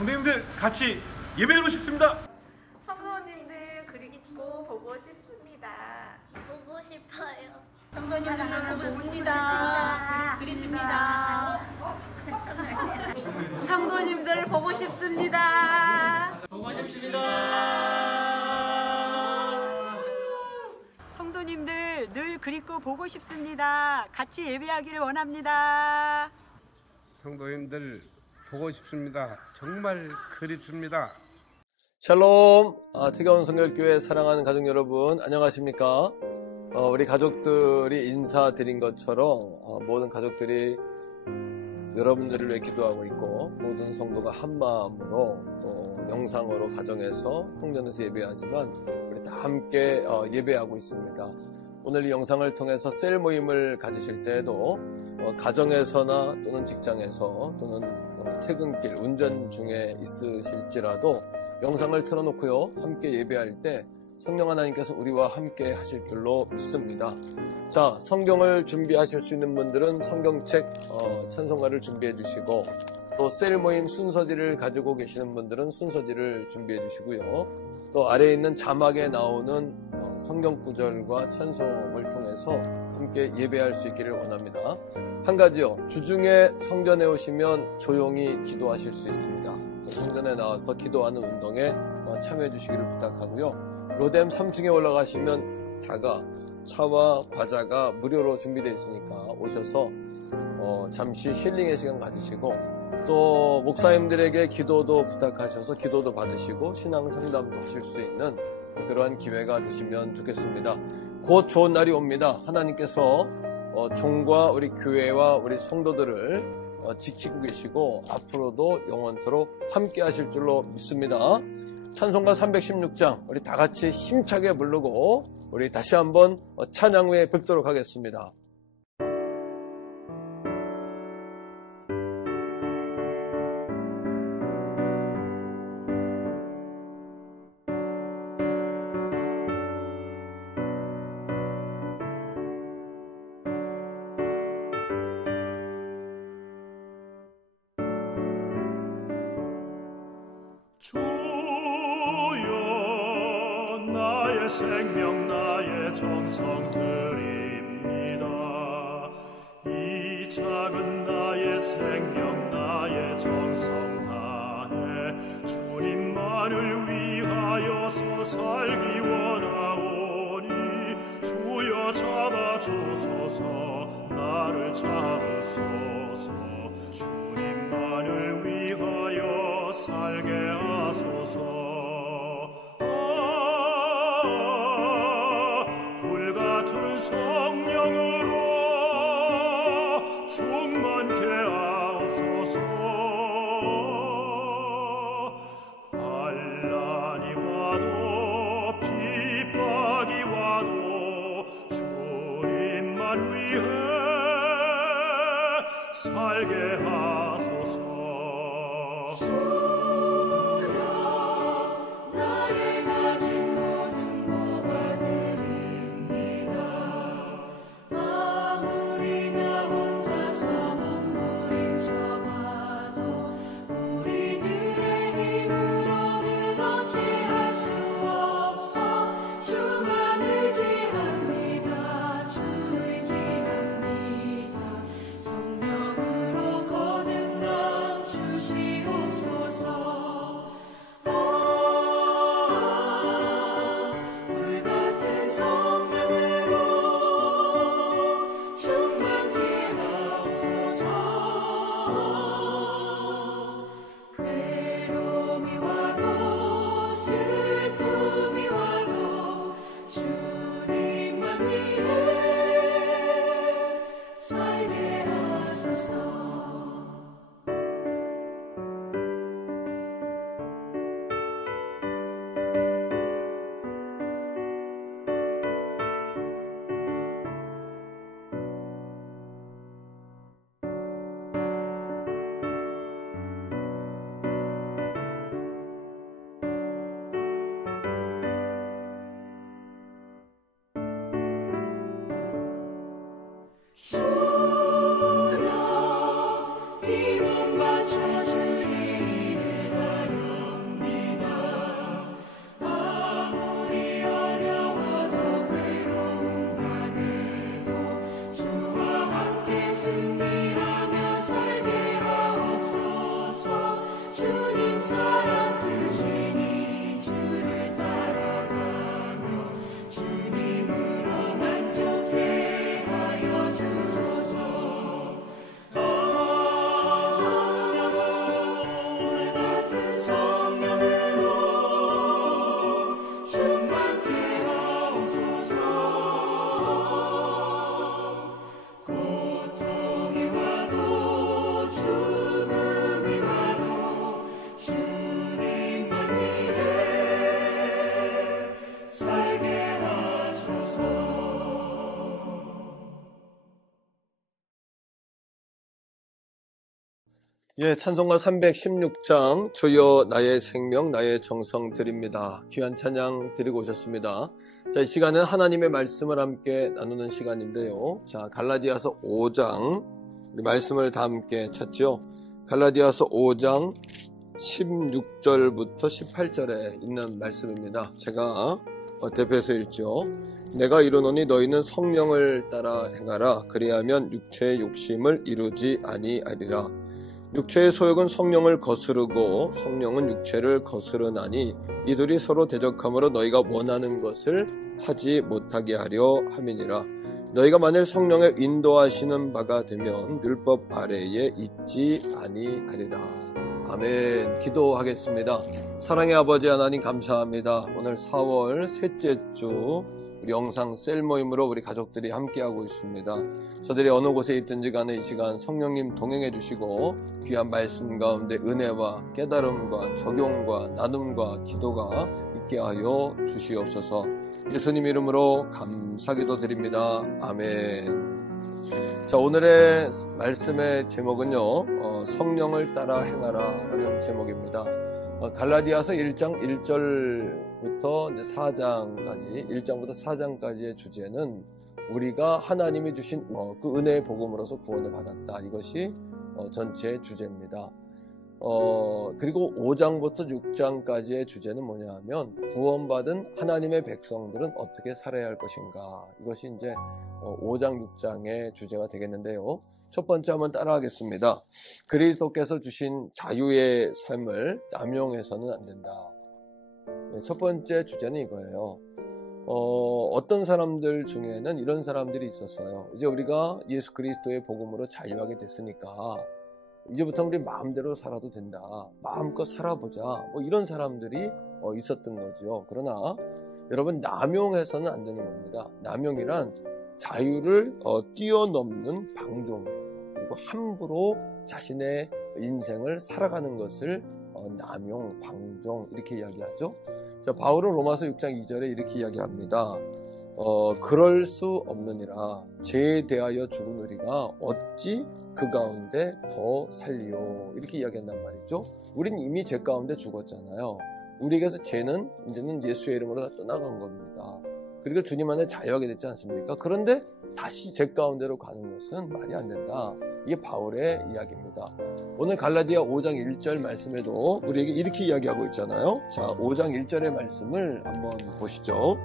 성도님들 같이 예배드리고 싶습니다. 성도님들 그리고 보고 싶습니다. 보고 싶어요. 성도님들을 보고 싶습니다. 그리스입니다. 성도님들 보고 싶습니다. 보고 싶습니다. 성도님들 늘 그립고 보고 싶습니다. 같이 예배하기를 원합니다. 성도님들 보고 싶습니다. 정말 그립습니다. 샬롬, 태교원 성결교회 사랑하는 가족 여러분, 안녕하십니까? 우리 가족들이 인사드린 것처럼 모든 가족들이 여러분들을 위해 기도하고 있고, 모든 성도가 한 마음으로 또 영상으로 가정에서 성전에서 예배하지만 우리 다 함께 예배하고 있습니다. 오늘 이 영상을 통해서 셀 모임을 가지실 때에도 가정에서나 또는 직장에서 또는 퇴근길 운전 중에 있으실지라도 영상을 틀어놓고요, 함께 예배할 때 성령 하나님께서 우리와 함께 하실 줄로 믿습니다. 자, 성경을 준비하실 수 있는 분들은 성경책 찬송가를 준비해 주시고, 또 셀 모임 순서지를 가지고 계시는 분들은 순서지를 준비해 주시고요, 또 아래에 있는 자막에 나오는 성경 구절과 찬송을 통해서 함께 예배할 수 있기를 원합니다. 한 가지요, 주중에 성전에 오시면 조용히 기도하실 수 있습니다. 성전에 나와서 기도하는 운동에 참여해 주시기를 부탁하고요. 로뎀 3층에 올라가시면 다가 차와 과자가 무료로 준비되어 있으니까 오셔서 잠시 힐링의 시간 가지시고, 또 목사님들에게 기도도 부탁하셔서 기도도 받으시고 신앙 상담도 하실 수 있는 그러한 기회가 되시면 좋겠습니다. 곧 좋은 날이 옵니다. 하나님께서 종과 우리 교회와 우리 성도들을 지키고 계시고 앞으로도 영원토록 함께 하실 줄로 믿습니다. 찬송가 316장 우리 다 같이 힘차게 부르고 우리 다시 한번 찬양 후에 뵙도록 하겠습니다. 주여 나의 생명 나의 정성 드립니다. 이 작은 나의 생명 나의 정성 다해 주님만을 위하여서 살기 원하오니, 주여 잡아주소서 나를 잡으소서. 주님만을 위하여 살게 하소서. 불같은 성령으로 충만케 하옵소서. 환난이 와도 핍박이 와도 주님만 위해 살게 하소서. 나의 가진 모든 것과 드립니다. 아무리 나 혼자서 몸부림쳐봐도 우리들의 힘으로는 어찌할 수 없어. 주만 의지합니다. 주 의지합니다. 성령으로 거듭남 주시옵소서. 불같은 성령으로 충만케 하옵소서. 괴로움이 와도 슬픔이 와도 주님만 위해 살게 하소서. 주여 이 몸 바쳐 주의 일을 사랑 크시니 주를 따라가며 주님으로 만족해 하여 주소서. 물같은 성령으로 충만케 하옵소서. 고통이 와도 죽음이 와도 주님만 위해 살게 하소서. 예, 찬송가 316장 주여 나의 생명 나의 정성 드립니다. 귀한 찬양 드리고 오셨습니다. 자, 이 시간은 하나님의 말씀을 함께 나누는 시간인데요. 자, 갈라디아서 5장 우리 말씀을 다 함께 찾죠. 갈라디아서 5장 16절부터 18절에 있는 말씀입니다. 제가 대표해서 읽죠. 내가 이르노니 너희는 성령을 따라 행하라. 그리하면 육체의 욕심을 이루지 아니하리라. 육체의 소욕은 성령을 거스르고 성령은 육체를 거스르나니 이들이 서로 대적함으로 너희가 원하는 것을 하지 못하게 하려 함이니라. 너희가 만일 성령의 인도하시는 바가 되면 율법 아래에 있지 아니하리라. 아멘. 기도하겠습니다. 사랑의 아버지 하나님 감사합니다. 오늘 4월 셋째 주 우리 영상 셀 모임으로 우리 가족들이 함께하고 있습니다. 저들이 어느 곳에 있든지 간에 이 시간 성령님 동행해 주시고 귀한 말씀 가운데 은혜와 깨달음과 적용과 나눔과 기도가 있게 하여 주시옵소서. 예수님 이름으로 감사기도 드립니다. 아멘. 자, 오늘의 말씀의 제목은요, 성령을 따라 행하라 라는 제목입니다. 갈라디아서 1장 1절부터 이제 4장까지, 1장부터 4장까지의 주제는 우리가 하나님이 주신 그 은혜의 복음으로서 구원을 받았다. 이것이 전체의 주제입니다. 그리고 5장부터 6장까지의 주제는 뭐냐 하면 구원받은 하나님의 백성들은 어떻게 살아야 할 것인가. 이것이 이제 5장, 6장의 주제가 되겠는데요. 첫 번째 한번 따라하겠습니다. 그리스도께서 주신 자유의 삶을 남용해서는 안 된다. 첫 번째 주제는 이거예요. 어떤 사람들 중에는 이런 사람들이 있었어요. 이제 우리가 예수 그리스도의 복음으로 자유하게 됐으니까 이제부터 우리 마음대로 살아도 된다. 마음껏 살아보자. 뭐 이런 사람들이 있었던 거죠. 그러나 여러분, 남용해서는 안 되는 겁니다. 남용이란 자유를 뛰어넘는 방종이에요. 그리고 함부로 자신의 인생을 살아가는 것을 남용, 방종 이렇게 이야기하죠. 자, 바울은 로마서 6장 2절에 이렇게 이야기합니다. 그럴 수 없느니라. 죄에 대하여 죽은 우리가 어찌 그 가운데 더 살리요. 이렇게 이야기한단 말이죠. 우린 이미 죄 가운데 죽었잖아요. 우리에게서 죄는 이제는 예수의 이름으로 다 떠나간 겁니다. 그리고 주님 안에 자유하게 됐지 않습니까? 그런데 다시 죄 가운데로 가는 것은 말이 안 된다. 이게 바울의 이야기입니다. 오늘 갈라디아 5장 1절 말씀에도 우리에게 이렇게 이야기하고 있잖아요. 자, 5장 1절의 말씀을 한번 보시죠.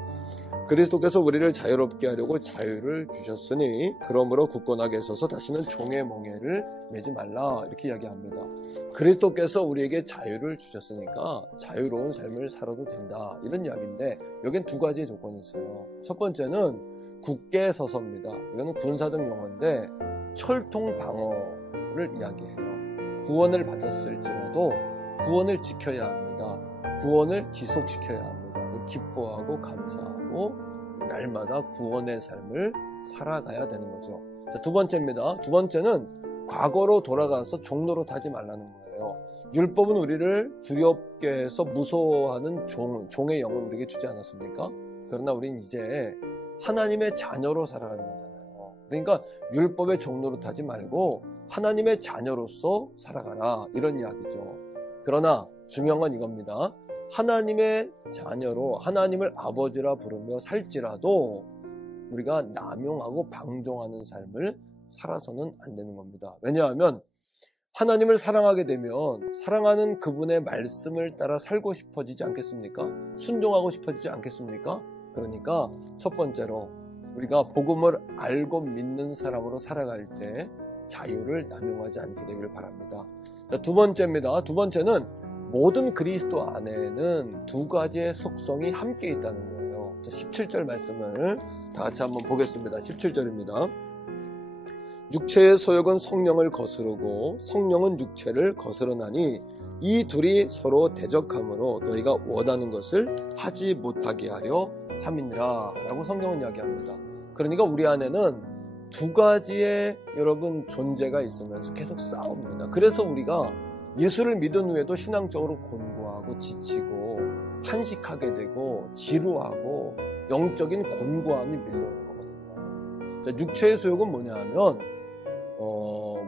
그리스도께서 우리를 자유롭게 하려고 자유를 주셨으니 그러므로 굳건하게 서서 다시는 종의 멍에를 매지 말라. 이렇게 이야기합니다. 그리스도께서 우리에게 자유를 주셨으니까 자유로운 삶을 살아도 된다. 이런 이야기인데 여긴 두 가지의 조건이 있어요. 첫 번째는 굳게 서서입니다. 이거는 군사적 용어인데 철통 방어를 이야기해요. 구원을 받았을지라도 구원을 지켜야 합니다. 구원을 지속시켜야 합니다. 기뻐하고 감사하고 날마다 구원의 삶을 살아가야 되는 거죠. 자, 두 번째입니다. 두 번째는 과거로 돌아가서 종로로 타지 말라는 거예요. 율법은 우리를 두렵게 해서 무서워하는 종의 영을 우리에게 주지 않았습니까? 그러나 우리는 이제 하나님의 자녀로 살아가는 거잖아요. 그러니까 율법의 종로로 타지 말고 하나님의 자녀로서 살아가라. 이런 이야기죠. 그러나 중요한 건 이겁니다. 하나님의 자녀로 하나님을 아버지라 부르며 살지라도 우리가 남용하고 방종하는 삶을 살아서는 안 되는 겁니다. 왜냐하면 하나님을 사랑하게 되면 사랑하는 그분의 말씀을 따라 살고 싶어지지 않겠습니까? 순종하고 싶어지지 않겠습니까? 그러니까 첫 번째로 우리가 복음을 알고 믿는 사람으로 살아갈 때 자유를 남용하지 않게 되기를 바랍니다. 자, 두 번째입니다. 두 번째는 모든 그리스도 안에는 두 가지의 속성이 함께 있다는 거예요. 자, 17절 말씀을 다 같이 한번 보겠습니다. 17절입니다. 육체의 소욕은 성령을 거스르고 성령은 육체를 거스르나니 이 둘이 서로 대적함으로 너희가 원하는 것을 하지 못하게 하려 함이니라 라고 성경은 이야기합니다. 그러니까 우리 안에는 두 가지의 여러분 존재가 있으면서 계속 싸웁니다. 그래서 우리가 예수를 믿은 후에도 신앙적으로 곤고하고 지치고 탄식하게 되고 지루하고 영적인 곤고함이 밀려오는 거거든요. 자, 육체의 소욕은 뭐냐 하면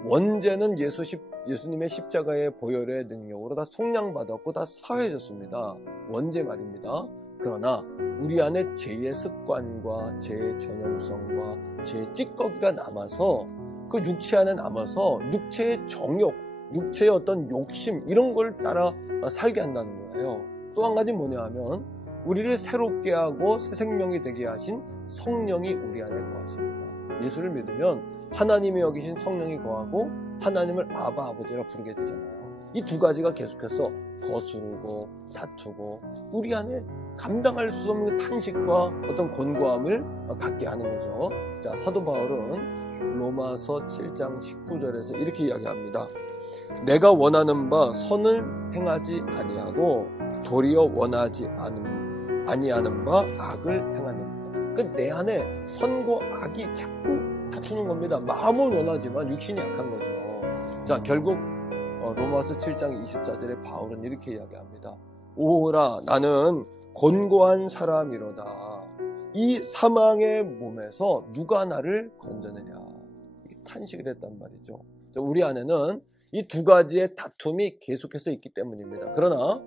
원죄는 예수님의 십자가의 보혈의 능력으로 다 속량받았고 다 사해졌습니다. 원죄 말입니다. 그러나 우리 안에 죄의 습관과 죄의 전염성과 죄의 찌꺼기가 남아서 그 육체 안에 남아서 육체의 정욕, 육체의 어떤 욕심 이런 걸 따라 살게 한다는 거예요. 또 한 가지 뭐냐 하면 우리를 새롭게 하고 새 생명이 되게 하신 성령이 우리 안에 거하십니다. 예수를 믿으면 하나님이 여기신 성령이 거하고 하나님을 아바 아버지라 부르게 되잖아요. 이 두 가지가 계속해서 거스르고 다투고 우리 안에 감당할 수 없는 탄식과 어떤 곤고함을 갖게 하는 거죠. 자, 사도 바울은 로마서 7장 19절에서 이렇게 이야기합니다. 내가 원하는 바 선을 행하지 아니하고 도리어 원하지 아니하는 바 악을 행하느니라. 그 내 안에 선과 악이 자꾸 다투는 겁니다. 마음은 원하지만 육신이 약한 거죠. 자, 결국 로마서 7장 24절에 바울은 이렇게 이야기합니다. 오라 나는 곤고한 사람이로다. 이 사망의 몸에서 누가 나를 건져내냐. 탄식을 했단 말이죠. 자, 우리 안에는 이 두 가지의 다툼이 계속해서 있기 때문입니다. 그러나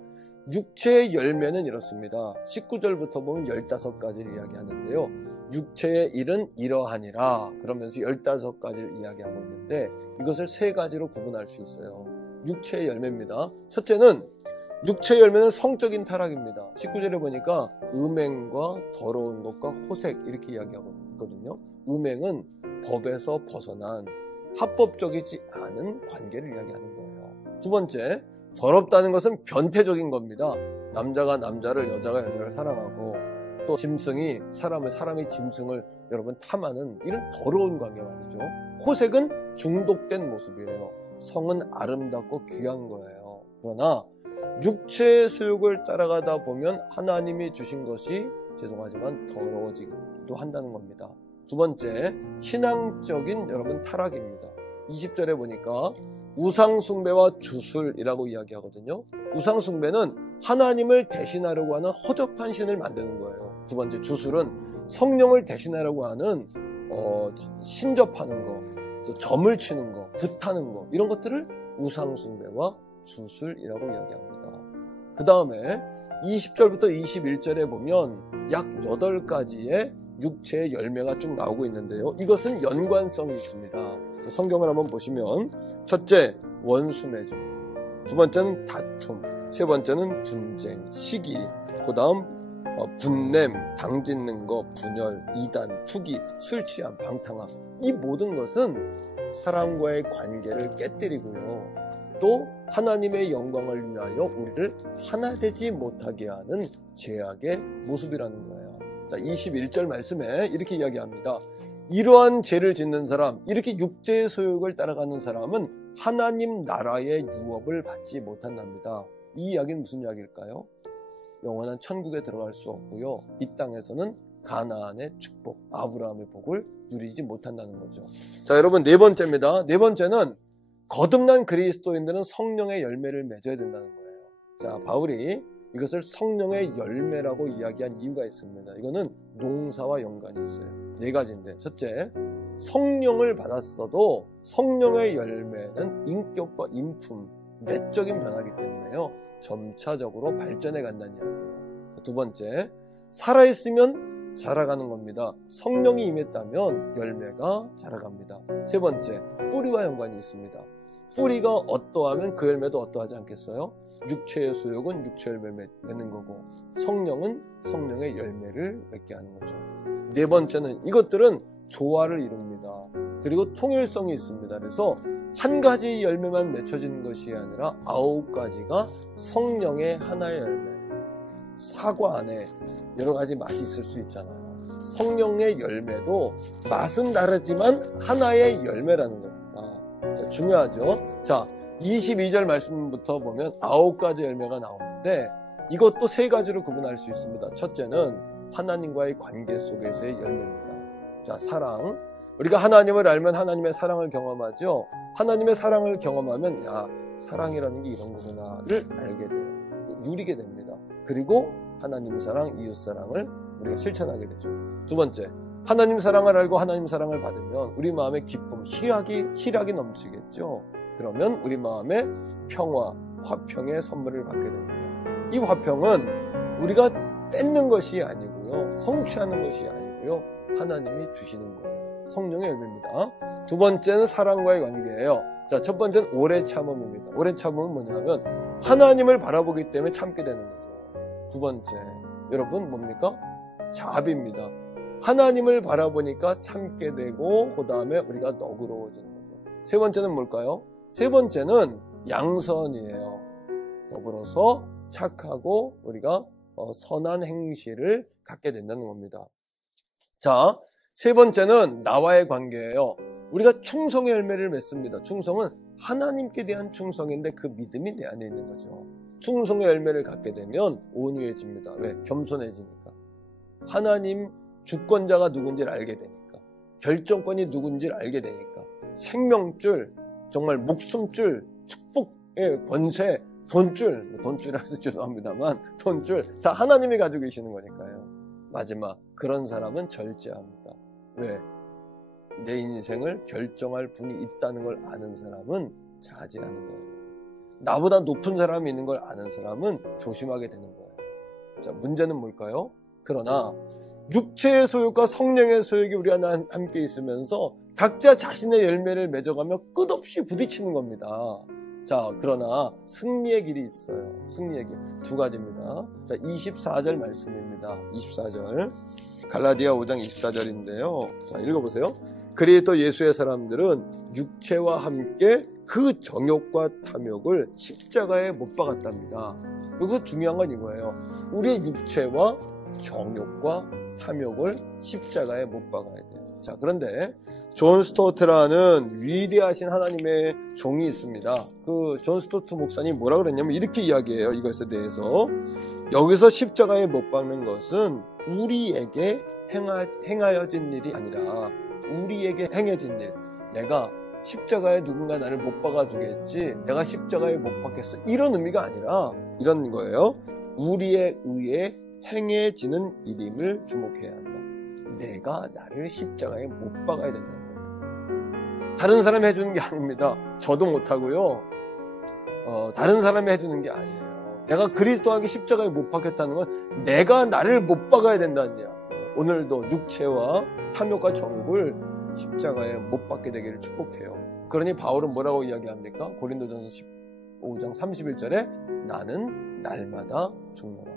육체의 열매는 이렇습니다. 19절부터 보면 15가지를 이야기하는데요. 육체의 일은 이러하니라 그러면서 15가지를 이야기하고 있는데 이것을 세 가지로 구분할 수 있어요. 육체의 열매입니다. 첫째는 육체의 열매는 성적인 타락입니다. 19절에 보니까 음행과 더러운 것과 호색 이렇게 이야기하고 있거든요. 음행은 법에서 벗어난 합법적이지 않은 관계를 이야기하는 거예요. 두 번째, 더럽다는 것은 변태적인 겁니다. 남자가 남자를, 여자가 여자를 사랑하고 또 짐승이 사람이 짐승을 여러분 탐하는 이런 더러운 관계 말이죠. 호색은 중독된 모습이에요. 성은 아름답고 귀한 거예요. 그러나 육체의 소욕을 따라가다 보면 하나님이 주신 것이 죄송하지만 더러워지기도 한다는 겁니다. 두 번째, 신앙적인 여러분 타락입니다. 20절에 보니까 우상숭배와 주술이라고 이야기하거든요. 우상숭배는 하나님을 대신하려고 하는 허접한 신을 만드는 거예요. 두 번째, 주술은 성령을 대신하려고 하는 신접하는 거, 또 점을 치는 거, 굿하는 거 이런 것들을 우상숭배와 주술이라고 이야기합니다. 그 다음에 20절부터 21절에 보면 약 8가지의 육체의 열매가 쭉 나오고 있는데요. 이것은 연관성이 있습니다. 성경을 한번 보시면 첫째, 원수매증, 두 번째는 다툼, 세 번째는 분쟁, 시기, 그 다음 분냄, 당짓는 거, 분열, 이단, 투기, 술 취함, 방탕함. 이 모든 것은 사람과의 관계를 깨뜨리고요. 또 하나님의 영광을 위하여 우리를 하나 되지 못하게 하는 죄악의 모습이라는 거예요. 자, 21절 말씀에 이렇게 이야기합니다. 이러한 죄를 짓는 사람, 이렇게 육체의 소욕을 따라가는 사람은 하나님 나라의 유업을 받지 못한답니다. 이 이야기는 무슨 이야기일까요? 영원한 천국에 들어갈 수 없고요. 이 땅에서는 가나안의 축복, 아브라함의 복을 누리지 못한다는 거죠. 자, 여러분 네 번째입니다. 네 번째는 거듭난 그리스도인들은 성령의 열매를 맺어야 된다는 거예요. 자, 바울이 이것을 성령의 열매라고 이야기한 이유가 있습니다. 이거는 농사와 연관이 있어요. 네 가지인데, 첫째, 성령을 받았어도 성령의 열매는 인격과 인품, 내적인 변화이기 때문에요. 점차적으로 발전해 간다는 이야기예요. 두 번째, 살아있으면 자라가는 겁니다. 성령이 임했다면 열매가 자라갑니다. 세 번째, 뿌리와 연관이 있습니다. 뿌리가 어떠하면 그 열매도 어떠하지 않겠어요? 육체의 소욕은 육체의 열매를 맺는 거고 성령은 성령의 열매를 맺게 하는 거죠. 네 번째는 이것들은 조화를 이룹니다. 그리고 통일성이 있습니다. 그래서 한 가지 열매만 맺혀지는 것이 아니라 9가지가 성령의 하나의 열매. 사과 안에 여러 가지 맛이 있을 수 있잖아요. 성령의 열매도 맛은 다르지만 하나의 열매라는 겁니다. 자, 중요하죠. 자, 22절 말씀부터 보면 9가지 열매가 나오는데 이것도 3가지로 구분할 수 있습니다. 첫째는 하나님과의 관계 속에서의 열매입니다. 자, 사랑. 우리가 하나님을 알면 하나님의 사랑을 경험하죠. 하나님의 사랑을 경험하면 야, 사랑이라는 게 이런 거구나를 알게 돼요. 누리게 됩니다. 그리고 하나님 사랑, 이웃 사랑을 우리가 실천하게 되죠. 두 번째, 하나님 사랑을 알고 하나님 사랑을 받으면 우리 마음에 기쁨, 희락이 넘치겠죠. 그러면 우리 마음에 평화, 화평의 선물을 받게 됩니다. 이 화평은 우리가 뺏는 것이 아니고요, 성취하는 것이 아니고요, 하나님이 주시는 거예요. 성령의 열매입니다. 두 번째는 사랑과의 관계예요. 자, 첫 번째는 오래 참음입니다. 오래 참음은 뭐냐면 하나님을 바라보기 때문에 참게 되는 거죠. 두 번째, 여러분 뭡니까? 자비입니다. 하나님을 바라보니까 참게 되고 그 다음에 우리가 너그러워지는 거죠. 세 번째는 뭘까요? 세 번째는 양선이에요. 더불어서 착하고 우리가 선한 행실을 갖게 된다는 겁니다. 자, 세 번째는 나와의 관계예요. 우리가 충성의 열매를 맺습니다. 충성은 하나님께 대한 충성인데 그 믿음이 내 안에 있는 거죠. 충성의 열매를 갖게 되면 온유해집니다. 왜? 겸손해지니까. 하나님 주권자가 누군지를 알게 되니까. 결정권이 누군지를 알게 되니까. 생명줄, 정말 목숨줄, 축복의 권세, 돈줄이라서 죄송합니다만 돈줄 다 하나님이 가지고 계시는 거니까요. 마지막, 그런 사람은 절제합니다. 왜? 내 인생을 결정할 분이 있다는 걸 아는 사람은 자제하는 거예요. 나보다 높은 사람이 있는 걸 아는 사람은 조심하게 되는 거예요. 자, 문제는 뭘까요? 그러나 육체의 소욕과 성령의 소욕이 우리 안에 함께 있으면서 각자 자신의 열매를 맺어가며 끝없이 부딪히는 겁니다. 자, 그러나 승리의 길이 있어요. 승리의 길. 두 가지입니다. 자, 24절 말씀입니다. 24절. 갈라디아 5장 24절인데요. 자, 읽어보세요. 그리스도 예수의 사람들은 육체와 함께 그 정욕과 탐욕을 십자가에 못 박았답니다. 여기서 중요한 건 이거예요. 우리의 육체와 정욕과 탐욕을 십자가에 못 박아야 돼요. 자, 그런데 존 스토트라는 위대하신 하나님의 종이 있습니다. 그 존 스토트 목사님 뭐라 그랬냐면 이렇게 이야기해요. 이것에 대해서. 여기서 십자가에 못 박는 것은 우리에게 행하여진 일이 아니라 우리에게 행해진 일. 내가 십자가에 누군가 나를 못 박아주겠지, 내가 십자가에 못 박겠어, 이런 의미가 아니라 이런 거예요. 우리에 의해 행해지는 일임을 주목해야 한다. 내가 나를 십자가에 못 박아야 된다는 겁니다. 다른 사람이 해주는 게 아닙니다. 저도 못하고요. 다른 사람이 해주는 게 아니에요. 내가 그리스도에게 십자가에 못 박혔다는 건 내가 나를 못 박아야 된다는 이야기. 오늘도 육체와 탐욕과 정욕을 십자가에 못 박게 되기를 축복해요. 그러니 바울은 뭐라고 이야기합니까? 고린도전서 15장 31절에 나는 날마다 죽노라.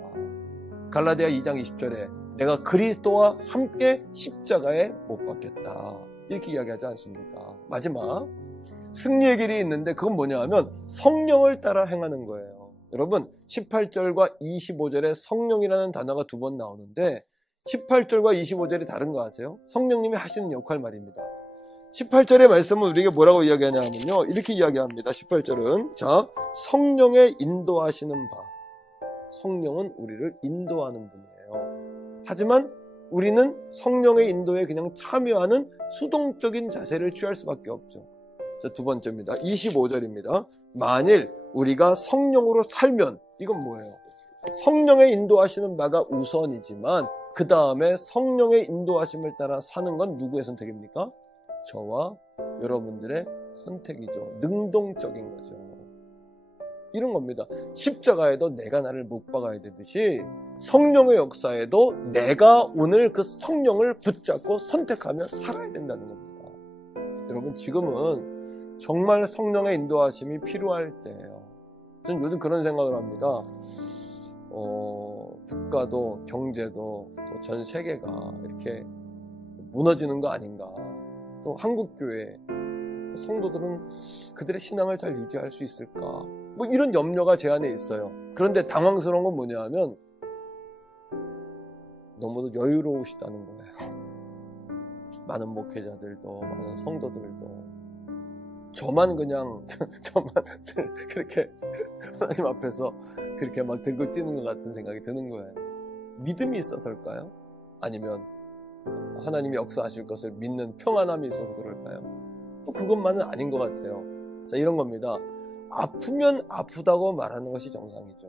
갈라디아 2장 20절에 내가 그리스도와 함께 십자가에 못 박혔다. 이렇게 이야기하지 않습니까? 마지막, 승리의 길이 있는데 그건 뭐냐 하면 성령을 따라 행하는 거예요. 여러분, 18절과 25절에 성령이라는 단어가 2번 나오는데 18절과 25절이 다른 거 아세요? 성령님이 하시는 역할 말입니다. 18절의 말씀은 우리에게 뭐라고 이야기하냐면요, 이렇게 이야기합니다. 18절은 자, 성령의 인도하시는 바. 성령은 우리를 인도하는 분이에요. 하지만 우리는 성령의 인도에 그냥 참여하는 수동적인 자세를 취할 수밖에 없죠. 자, 두 번째입니다. 25절입니다. 만일 우리가 성령으로 살면, 이건 뭐예요? 성령의 인도하시는 바가 우선이지만 그 다음에 성령의 인도하심을 따라 사는 건 누구의 선택입니까? 저와 여러분들의 선택이죠. 능동적인 거죠. 이런 겁니다. 십자가에도 내가 나를 못 박아야 되듯이 성령의 역사에도 내가 오늘 그 성령을 붙잡고 선택하며 살아야 된다는 겁니다. 여러분, 지금은 정말 성령의 인도하심이 필요할 때예요. 저는 요즘 그런 생각을 합니다. 국가도 경제도 또 전 세계가 이렇게 무너지는 거 아닌가. 또 한국교회 성도들은 그들의 신앙을 잘 유지할 수 있을까? 뭐 이런 염려가 제 안에 있어요. 그런데 당황스러운 건 뭐냐 하면 너무도 여유로우시다는 거예요. 많은 목회자들도 많은 성도들도 저만 그냥 저만 그렇게 하나님 앞에서 그렇게 막 들고 뛰는 것 같은 생각이 드는 거예요. 믿음이 있어서일까요? 아니면 하나님이 역사하실 것을 믿는 평안함이 있어서 그럴까요? 또 그것만은 아닌 것 같아요. 자, 이런 겁니다. 아프면 아프다고 말하는 것이 정상이죠.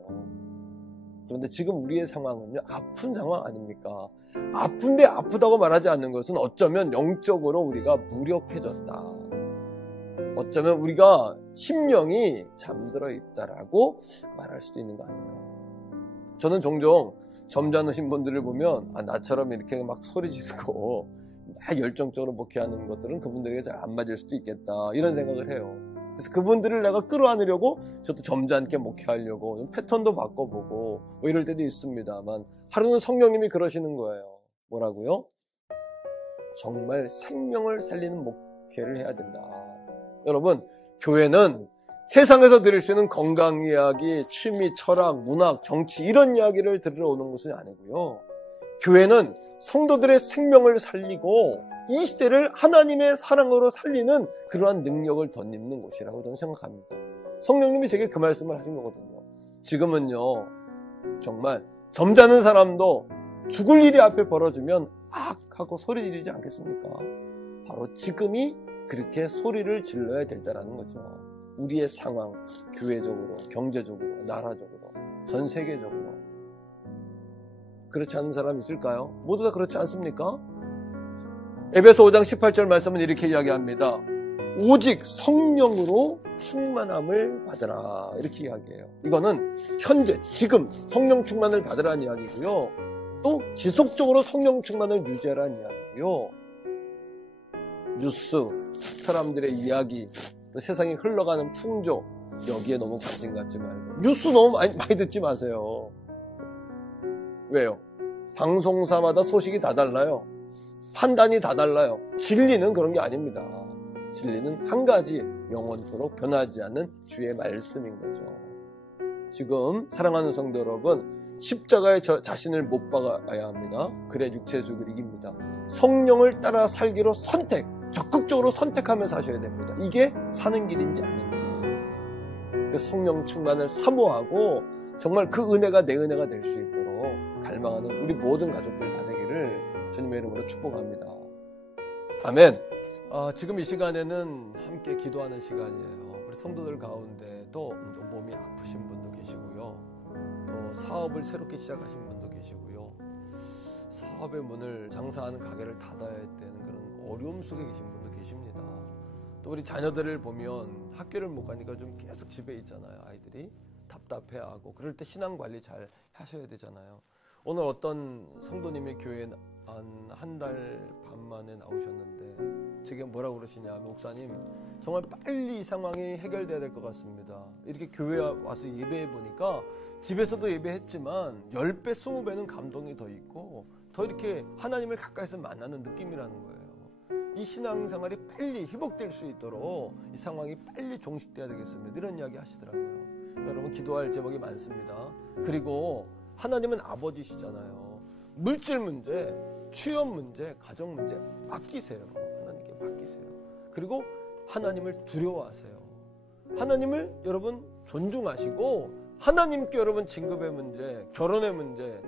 그런데 지금 우리의 상황은요, 아픈 상황 아닙니까? 아픈데 아프다고 말하지 않는 것은 어쩌면 영적으로 우리가 무력해졌다. 어쩌면 우리가 심령이 잠들어 있다라고 말할 수도 있는 거 아닌가. 저는 종종 점잖으신 분들을 보면 나처럼 이렇게 막 소리 지르고 막 열정적으로 목회하는 것들은 그분들에게 잘 안 맞을 수도 있겠다 이런 생각을 해요. 그래서 그분들을 내가 끌어안으려고 저도 점잖게 목회하려고 패턴도 바꿔보고 뭐 이럴 때도 있습니다만 하루는 성령님이 그러시는 거예요. 뭐라고요? 정말 생명을 살리는 목회를 해야 된다. 여러분, 교회는 세상에서 들을 수 있는 건강 이야기, 취미, 철학, 문학, 정치 이런 이야기를 들으러 오는 것은 아니고요. 교회는 성도들의 생명을 살리고 이 시대를 하나님의 사랑으로 살리는 그러한 능력을 덧입는 곳이라고 저는 생각합니다. 성령님이 제게 그 말씀을 하신 거거든요. 지금은요, 정말 점잖은 사람도 죽을 일이 앞에 벌어지면 악 하고 소리 지르지 않겠습니까? 바로 지금이 그렇게 소리를 질러야 된다는 거죠. 우리의 상황, 교회적으로, 경제적으로, 나라적으로, 전 세계적으로. 그렇지 않은 사람 있을까요? 모두 다 그렇지 않습니까? 에베소 5장 18절 말씀은 이렇게 이야기합니다. 오직 성령으로 충만함을 받으라. 이렇게 이야기해요. 이거는 현재, 지금 성령 충만을 받으라는 이야기고요. 또 지속적으로 성령 충만을 유지하라는 이야기고요. 뉴스, 사람들의 이야기, 또 세상에 흘러가는 풍조, 여기에 너무 관심 갖지 말고 뉴스 너무 많이 듣지 마세요. 왜요? 방송사마다 소식이 다 달라요. 판단이 다 달라요. 진리는 그런 게 아닙니다. 진리는 한 가지, 영원토록 변하지 않는 주의 말씀인 거죠. 지금 사랑하는 성도 여러분, 십자가에 자신을 못 박아야 합니다. 그래 육체의 죄를 이깁니다. 성령을 따라 살기로 적극적으로 선택하며 사셔야 됩니다. 이게 사는 길인지 아닌지. 그 성령 충만을 사모하고 정말 그 은혜가 내 은혜가 될 수 있도록 갈망하는 우리 모든 가족들 다 되기를 주님의 이름으로 축복합니다. 아멘. 지금 이 시간에는 함께 기도하는 시간이에요. 우리 성도들 가운데 또 몸이 아프신 분도 계시고요. 또 사업을 새롭게 시작하신 분도 계시고요. 사업의 문을, 장사하는 가게를 닫아야 되는 그런 어려움 속에 계신 분도 계십니다. 또 우리 자녀들을 보면 학교를 못 가니까 좀 계속 집에 있잖아요. 아이들이 답답해하고 그럴 때 신앙 관리 잘 하셔야 되잖아요. 오늘 어떤 성도님의 교회에 한 달 반 만에 나오셨는데 제게 뭐라고 그러시냐, 목사님 정말 빨리 이 상황이 해결돼야 될 것 같습니다. 이렇게 교회에 와서 예배해 보니까 집에서도 예배했지만 10배, 20배는 감동이 더 있고 더 이렇게 하나님을 가까이서 만나는 느낌이라는 거예요. 이 신앙생활이 빨리 회복될 수 있도록 이 상황이 빨리 종식돼야 되겠습니다. 이런 이야기 하시더라고요. 여러분, 기도할 제목이 많습니다. 그리고 하나님은 아버지시잖아요. 물질 문제, 취업 문제, 가정 문제 맡기세요. 하나님께 맡기세요. 그리고 하나님을 두려워하세요. 하나님을 여러분 존중하시고 하나님께 여러분 진급의 문제, 결혼의 문제,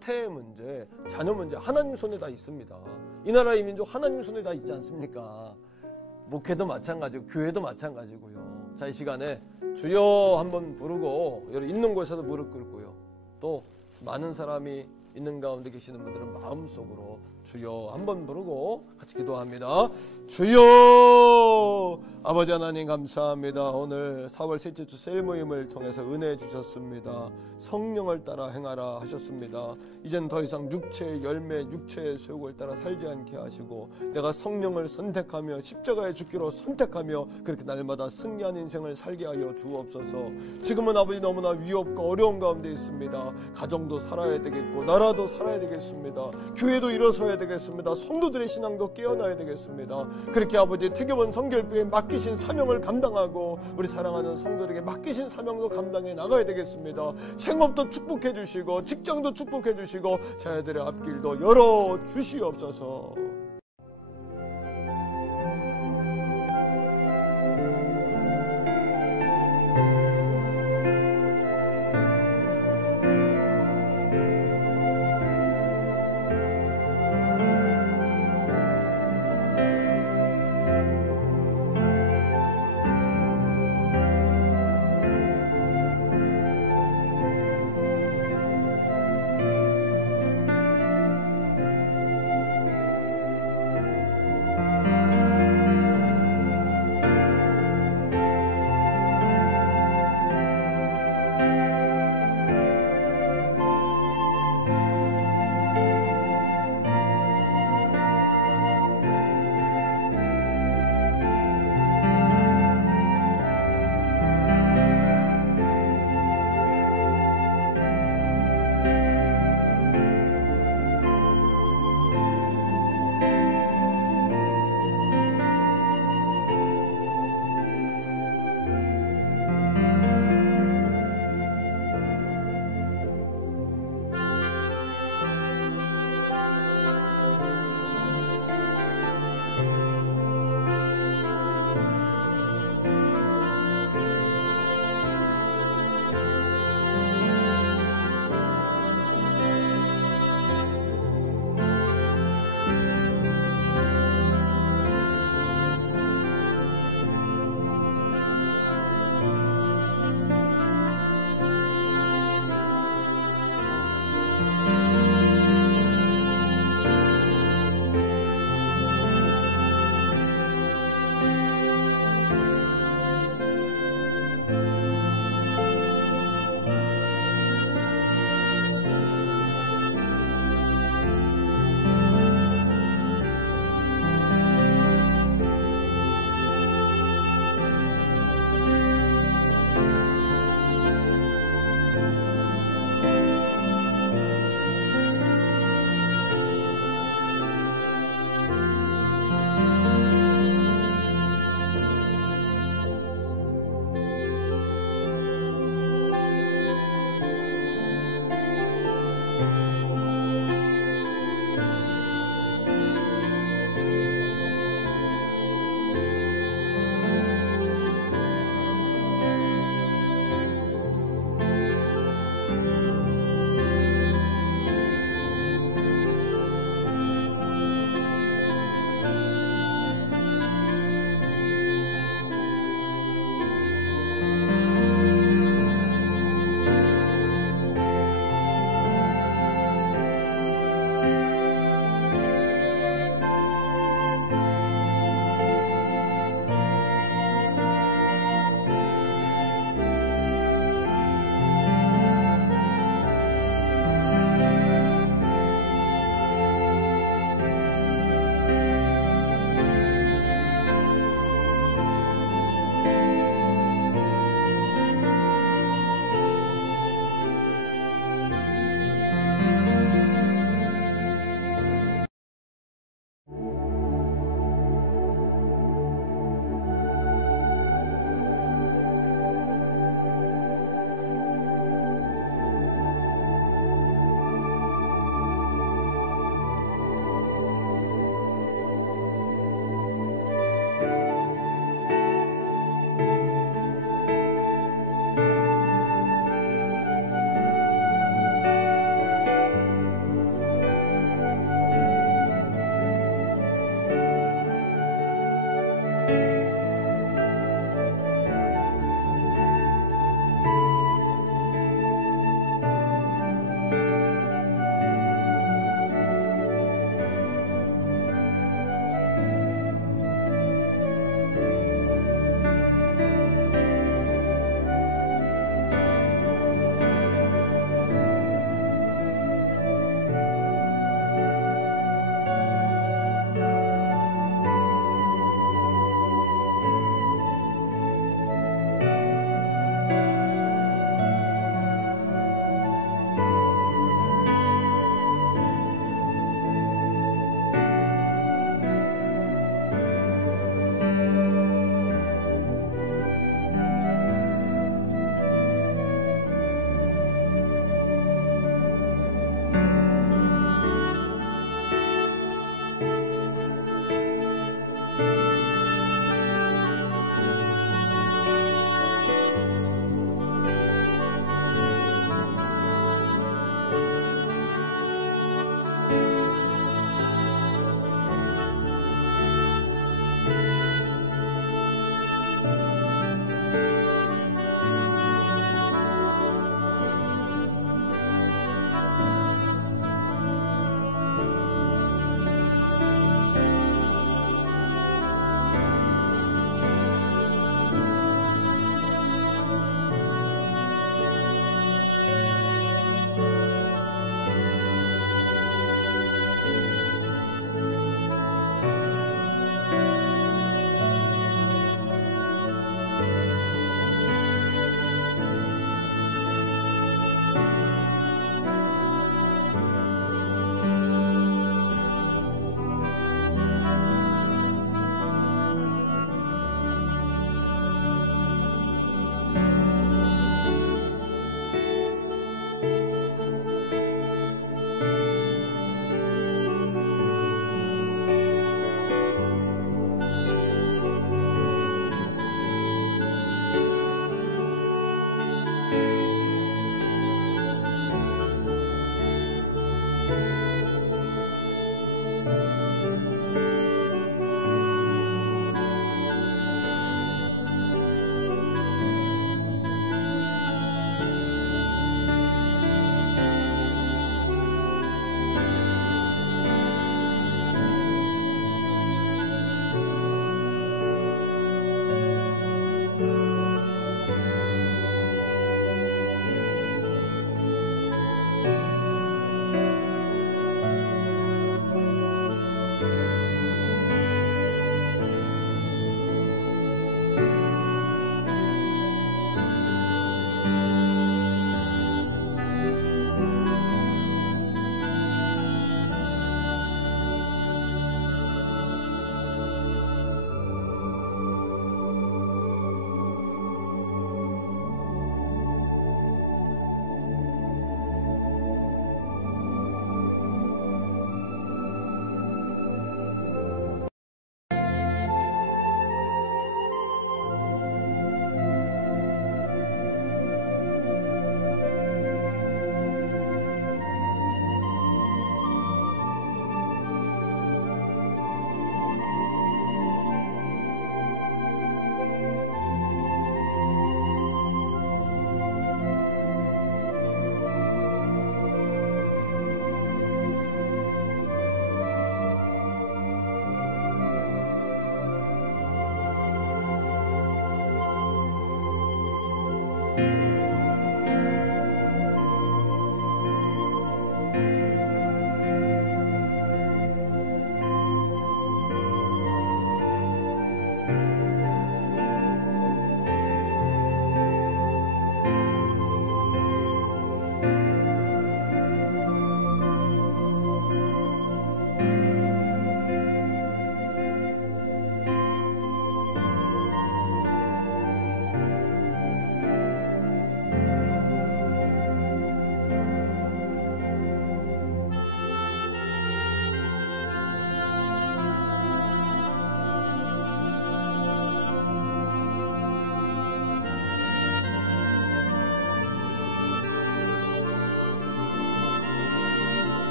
태의 문제, 자녀 문제 하나님 손에 다 있습니다. 이 나라 이 민족 하나님 손에 다 있지 않습니까? 목회도 마찬가지고 교회도 마찬가지고요. 자, 이 시간에 주여 한번 부르고 여러분 있는 곳에서도 무릎 꿇고요. 또 많은 사람이 있는 가운데 계시는 분들은 마음속으로 주여 한번 부르고 같이 기도합니다. 주여, 아버지 하나님 감사합니다. 오늘 4월 셋째 주 셀 모임을 통해서 은혜 주셨습니다. 성령을 따라 행하라 하셨습니다. 이젠 더 이상 육체의 열매, 육체의 소욕을 따라 살지 않게 하시고 내가 성령을 선택하며 십자가에 죽기로 선택하며 그렇게 날마다 승리한 인생을 살게 하여 주옵소서. 지금은 아버지 너무나 위협과 어려운 가운데 있습니다. 가정도 살아야 되겠고 나라도 살아야 되겠습니다. 교회도 일어서야 되겠습니다. 성도들의 신앙도 깨어나야 되겠습니다. 그렇게 아버지 태교본 태원 성결교회에 맡기신 사명을 감당하고 우리 사랑하는 성도들에게 맡기신 사명도 감당해 나가야 되겠습니다. 생업도 축복해 주시고 직장도 축복해 주시고 자녀들의 앞길도 열어 주시옵소서.